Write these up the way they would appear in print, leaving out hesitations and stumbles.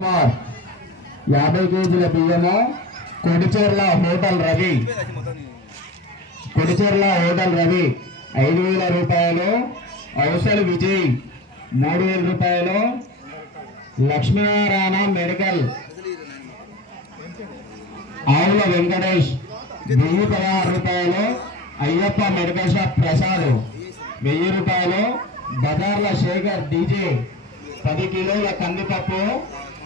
50 కేజీల బియ్యము కొడిచెర్ల హోటల్ రవి 5000 రూపాయలు ఔసల్ విజయ్ 3000 రూపాయలు లక్ష్మీనారాయణ మెడికల్ ఆవుల వెంకటేష్ 1016 రూపాయలు అయ్యప్ప మెడికల్ షాప్ ప్రసాద్ 1000 రూపాయలు బజార్ల శేఖర్ డీజే 10 కిలోల కందిపప్పు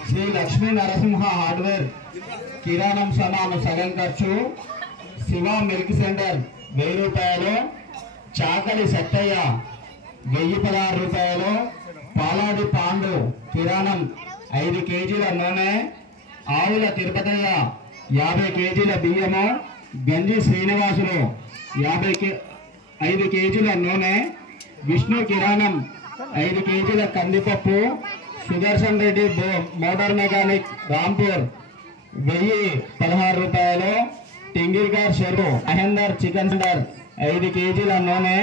శ్రీ లక్ష్మీ నరసింహ హార్డ్వేర్ కిరాణం సామాను సగం ఖర్చు శివ మిల్క్ సెంటర్ 1000 రూపాయలు చాకలి సత్తయ్య 1016 రూపాయలు పాలాడి పాండు కిరాణం 5 కేజీల నూనె ఆవుల తిరుపతయ్య 50 కేజీల బియ్యము గంజి శ్రీనివాసులు 5 కేజీల నూనె విష్ణు కిరాణం 5 కేజీల కందిపప్పు సుదర్శన్ రెడ్డి మోటార్ మెకానిక్ రాంపూర్ 1016 రూపాయలు టింగిర్గార్ షెరు మహేందర్ చికెన్ సెంటర్ 5 కేజీల నూనె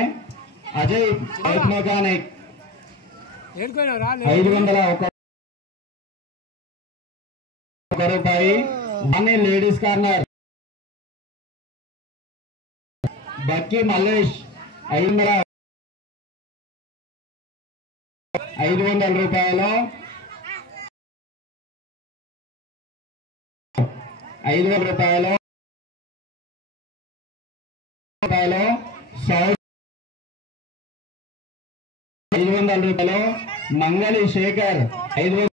అజయ్ బైక్ మెకానిక్ 501 రూపాయి వాణి లేడీస్ కార్నర్ బక్కి మల్లేష్ 500 రూపాయలు 500 రూపాయలు సౌత్ 500 రూపాయలు మంగళి శేఖర్ 500